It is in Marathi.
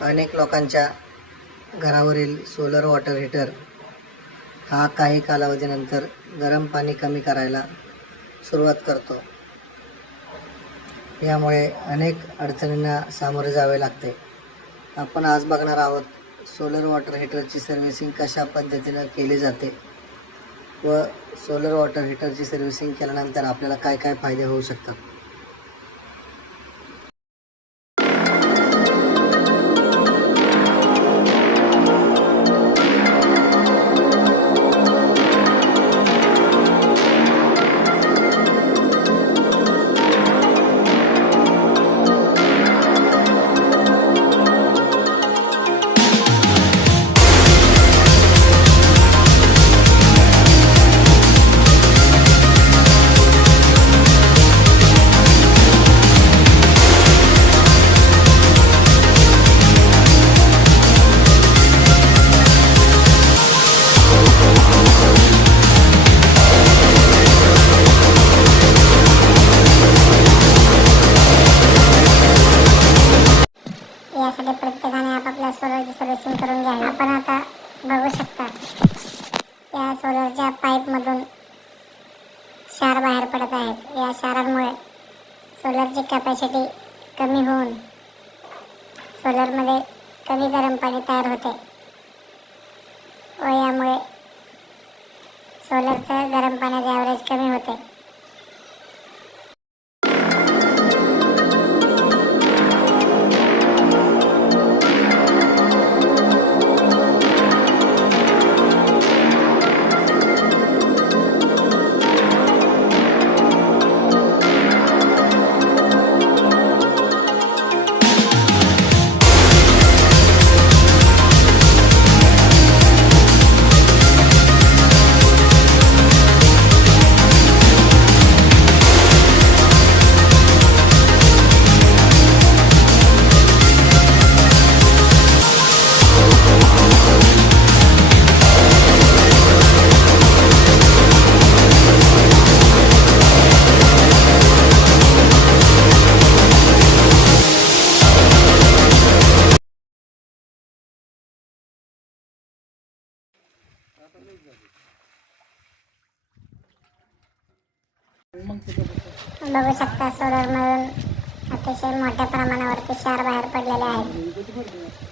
अनेक लोकांच्या घरावरील सोलर वॉटर हीटर हा काही कालावधीनंतर गरम पाणी कमी करायला सुरुवात करतो. यामुळे अनेक अडचणींना सामोरे जावे लागते. आपण आज बघणार आहोत सोलर वॉटर हीटरची सर्व्हिसिंग कशा पद्धतीनं केली जाते व सोलर वॉटर हीटरची सर्व्हिसिंग केल्यानंतर आपल्याला काय काय फायदे होऊ शकतात? प्रत्येकाने आपापल्या सोलरची सर्व्हिसिंग करून घ्यावी. आपण आता बघू शकता या सोलरच्या पाईपमधून शार बाहेर पडत आहेत. या शारांमुळे सोलरची कॅपॅसिटी कमी होऊन सोलरमध्ये कमी गरम पाणी तयार होते व यामुळे सोलरचं गरम पाण्याचे ॲव्हरेज कमी होते. बघू शकता सोलर मधून अतिशय मोठ्या प्रमाणावरती क्षार बाहेर पडलेले आहेत.